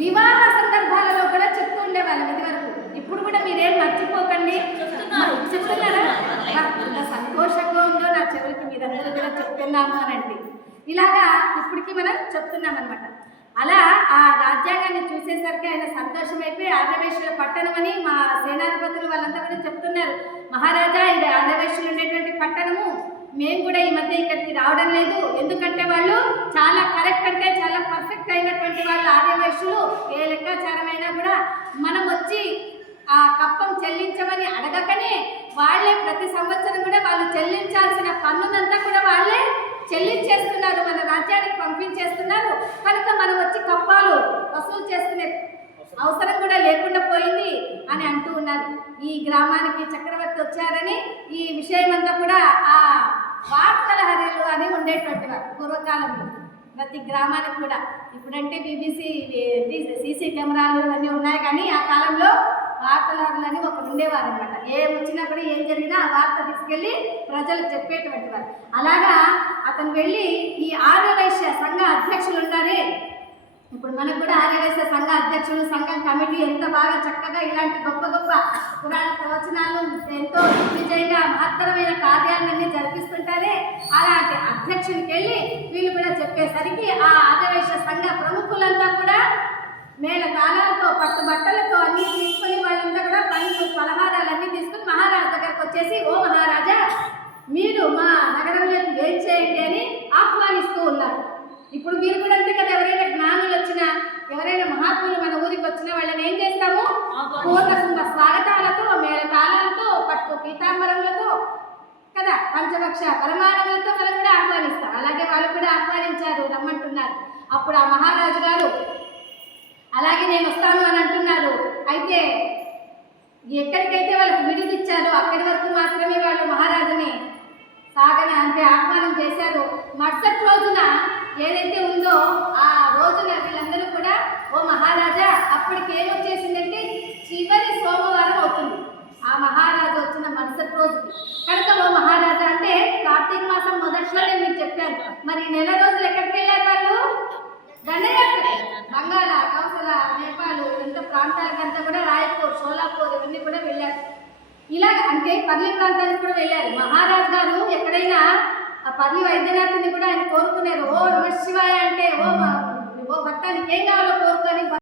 వివాహ సందర్భాలలో కూడా చెప్తూ ఉండేవాళ్ళం ఇదివరకు. ఇప్పుడు కూడా మీరేం మర్చిపోకండి. చెప్తున్నారా? ఎంత సంతోషంగా ఉందో నా చెవులకి మీరందరూ కూడా చెప్తున్నాము అనండి. ఇలాగా ఇప్పటికీ మనం చెప్తున్నాం అనమాట. అలా ఆ రాజ్యాంగాన్ని చూసేసరికి ఆయన సంతోషమైపోయి ఆర్యవైశ్యుల పట్టణం అని మా సేనాధిపతులు వాళ్ళంతా కూడా చెప్తున్నారు. మహారాజా, ఇది ఆర్యవైశ్యులు ఉండేటువంటి పట్టణము, మేము కూడా ఈ మధ్య ఇక్కడికి రావడం లేదు. ఎందుకంటే వాళ్ళు చాలా కరెక్ట్, అంటే చాలా పర్ఫెక్ట్ అయినటువంటి వాళ్ళు ఆర్యవైశ్యులు. ఏ లెక్కాచారమైనా కూడా మనం వచ్చి ఆ కప్పం చెల్లించమని అడగకనే వాళ్ళే ప్రతి సంవత్సరం కూడా వాళ్ళు చెల్లించాల్సిన పన్నునంతా కూడా వాళ్ళే చెల్లించేస్తున్నారు, మన రాజ్యానికి పంపించేస్తున్నారు. కనుక మనం వచ్చి కప్పాలు వసూలు చేసుకునే అవసరం కూడా లేకుండా పోయింది అని అంటూ ఉన్నారు. ఈ గ్రామానికి చక్రవర్తి వచ్చారని ఈ విషయం అంతా కూడా ఆ వార్తల హరిలు అని ఉండేటువంటి వారు పూర్వకాలంలో. ప్రతి గ్రామానికి కూడా ఇప్పుడంటే BBC CC కెమెరాలు ఇవన్నీ ఉన్నాయి, కానీ ఆ కాలంలో వార్తలు అని ఒకరు ఉండేవారు అనమాట. ఏం వచ్చినా కూడా ఏం జరిగినా ఆ వార్త తీసుకెళ్ళి ప్రజలకు చెప్పేటువంటి వారు. అలాగా అతను వెళ్ళి ఈ ఆర్యవైశ్య సంఘ అధ్యక్షులు ఉన్నారే, ఇప్పుడు మనకు కూడా ఆర్యవైశ్య సంఘ అధ్యక్షులు, సంఘం కమిటీ ఎంత బాగా చక్కగా ఇలాంటి గొప్ప గొప్ప పురాణ ప్రవచనాలు ఎంతో దిగ్విజయంగా మహత్తరమైన కార్యాలన్నీ జరిపిస్తుంటారే, అలాంటి అధ్యక్షునికి వెళ్ళి వీళ్ళు కూడా చెప్పేసరికి ఆ ఆర్యవైశ్య సంఘ ప్రముఖులంతా కూడా మేళ తాళాలతో పట్టుబట్టలతో అన్నీ తీసుకొని వాళ్ళంతా కూడా పండ్లు పలహారాలన్నీ తీసుకుని మహారాజు దగ్గరకు వచ్చేసి, ఓ మహారాజా, మీరు మా నగరంలో ఏం చేయండి అని ఆహ్వానిస్తూ ఉన్నారు. ఇప్పుడు మీరు కూడా అంతే కదా, ఎవరైనా జ్ఞానులు వచ్చినా ఎవరైనా మహాత్ములు మన ఊరికి వచ్చినా వాళ్ళని ఏం చేస్తాము? పూర్వకుంభ స్వాగతాలతో, మేళ తాళాలతో, పట్టు పీతాంబరములతో కదా, పంచభక్ష పరమాణములతో మనం కూడా ఆహ్వానిస్తాం. అలాగే వాళ్ళు కూడా ఆహ్వానించారు, రమ్మంటున్నారు. అప్పుడు ఆ మహారాజు గారు అలాగే నేను వస్తాను అని అంటున్నారు. అయితే ఎక్కడికైతే వాళ్ళకి విడిదిచ్చారో అక్కడి వరకు మాత్రమే వాళ్ళు మహారాజుని అంటే ఆహ్వానం చేశారు. మరుసటి రోజున ఏదైతే ఉందో ఆ రోజున వీళ్ళందరూ కూడా, ఓ మహారాజా, అప్పటికి ఏమొచ్చేసిందంటే చివరి సోమవారం అవుతుంది ఆ మహారాజు వచ్చిన మరుసటి రోజు. కనుక ఓ మహారాజా అంటే కార్తీక మాసం మొదట్లో నేను మీకు చెప్పాను. మరి నెల రోజులు ఎక్కడికి వెళ్ళారు వాళ్ళు? దండయాత్ర. బంగాళ, కౌసల, నేపాల్ ఎంత ప్రాంతాలకంతా కూడా, రాయపూర్, షోలాపూర్ ఇవన్నీ కూడా వెళ్ళారు. ఇలాగ అంటే పర్లి ప్రాంతానికి కూడా వెళ్ళారు. మహారాజు గారు ఎక్కడైనా ఆ పర్లి వైద్యనాథుని కూడా ఆయన కోరుకున్నారు. ఓ నమ శివాయ అంటే, ఓ భక్తానికి ఏం కావాలో కోరుకొని